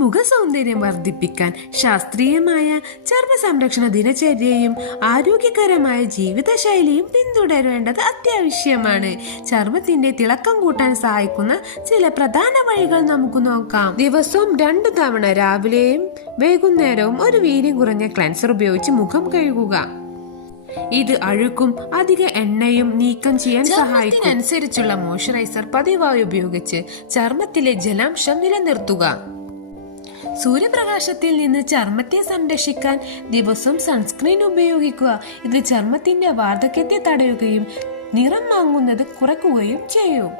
മുഖസൗന്ദര്യം വർദ്ധിപ്പിക്കാൻ ശാസ്ത്രീയമായ ചർമ്മ സംരക്ഷണ ദിനചര്യയും ആരോഗ്യകരമായ ജീവിതശൈലിയും പിന്തുടരേണ്ടത് അത്യാവശ്യമാണ്. ചർമ്മത്തിന്റെ തിളക്കം കൂട്ടാൻ സഹായിക്കുന്ന ചില പ്രധാന വഴികൾ നമുക്ക് നോക്കാം. ദിവസവും 2 തവണ രാവിലെയും വൈകുന്നേരവും ഒരു വീര്യം കുറഞ്ഞ ക്ലെൻസർ ഉപയോഗിച്ച് മുഖം കഴുകുക. ഇത് അഴുക്കും അധിക എണ്ണയും നീക്കം ചെയ്യാൻ സഹായിക്കും. അനുസരിച്ചുള്ള മോയ്സ്ചറൈസർ പതിവായി ഉപയോഗിച്ച് ചർമ്മത്തിലെ ജലാംശം നിലനിർത്തുക. സൂര്യപ്രകാശത്തിൽ നിന്ന് ചർമ്മത്തെ സംരക്ഷിക്കാൻ ദിവസവും സൺസ്ക്രീൻ ഉപയോഗിക്കുക. ഇത് ചർമ്മത്തിന്റെ വാർദ്ധക്യത്തെ തടയുകയും നിറം മങ്ങുന്നത് കുറയ്ക്കുകയും ചെയ്യും.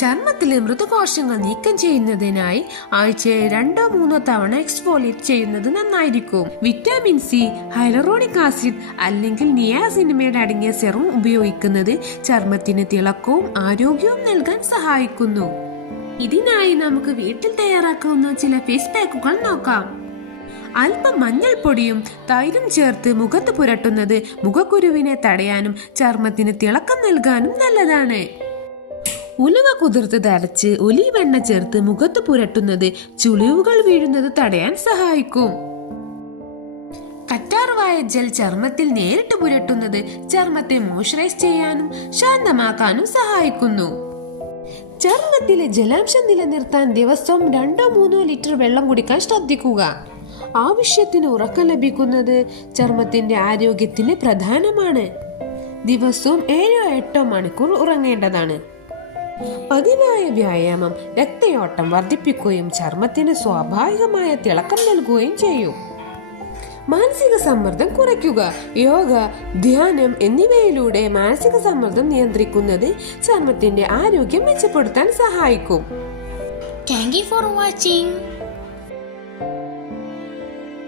ചർമ്മത്തിലെ മൃദുകോശങ്ങൾ നീക്കം ചെയ്യുന്നതിനായി ആഴ്ചയിൽ 2-3 തവണ എക്സ്ഫോളിയേറ്റ് ചെയ്യുന്നത് നന്നായിരിക്കും. വിറ്റാമിൻ സി, ഹൈലറോണിക് ആസിഡ് അല്ലെങ്കിൽ നിയാസിനമൈഡ് അടങ്ങിയ സെറം ഉപയോഗിക്കുന്നത് ചർമ്മത്തിന് തിളക്കവും ആരോഗ്യവും നൽകാൻ സഹായിക്കുന്നു. ഇതിനായി നമുക്ക് വീട്ടിൽ തയ്യാറാക്കാവുന്ന ചില ഫേസ് പാക്കുകൾ നോക്കാം. അല്പം മഞ്ഞൾപ്പൊടിയും തൈരും ചേർത്ത് മുഖത്ത് പുരട്ടുന്നത് മുഖക്കുരുവിനെ തടയാനും ചർമ്മത്തിന് തിളക്കം നൽകാനും നല്ലതാണ്. ഉലുവ കുതിർത്ത് അരച്ച് ഒലീവ് എണ്ണ ചേർത്ത് മുഖത്ത് പുരട്ടുന്നത് ചുളിവുകൾ വീഴുന്നത് തടയാൻ സഹായിക്കും. കറ്റാർവാഴ ജെൽ ചർമ്മത്തിൽ നേരിട്ട് പുരട്ടുന്നത് ചർമ്മത്തെ മോയ്സ്ചറൈസ് ചെയ്യാനും ശാന്തമാക്കാനും സഹായിക്കുന്നു. ചർമ്മത്തിലെ ജലാംശം നിലനിർത്താൻ ദിവസവും 2-3 ലിറ്റർ വെള്ളം കുടിക്കാൻ ശ്രദ്ധിക്കുക. ആവശ്യത്തിന് ഉറക്കം ലഭിക്കുന്നത് ചർമ്മത്തിന്റെ ആരോഗ്യത്തിന് പ്രധാനമാണ്. ദിവസവും 7-8 മണിക്കൂർ ഉറങ്ങേണ്ടതാണ്. പതിവായ വ്യായാമം രക്തയോട്ടം വർദ്ധിപ്പിക്കുകയും ചർമ്മത്തിന് സ്വാഭാവികമായ തിളക്കം നൽകുകയും ചെയ്യും. മാനസിക സമ്മർദ്ദം കുറയ്ക്കുക. യോഗ, ധ്യാനം എന്നിവയിലൂടെ മാനസിക സമ്മർദ്ദം നിയന്ത്രിക്കുന്നത് ചർമ്മത്തിന്റെ ആരോഗ്യം മെച്ചപ്പെടുത്താൻ സഹായിക്കും. Thank you for watching.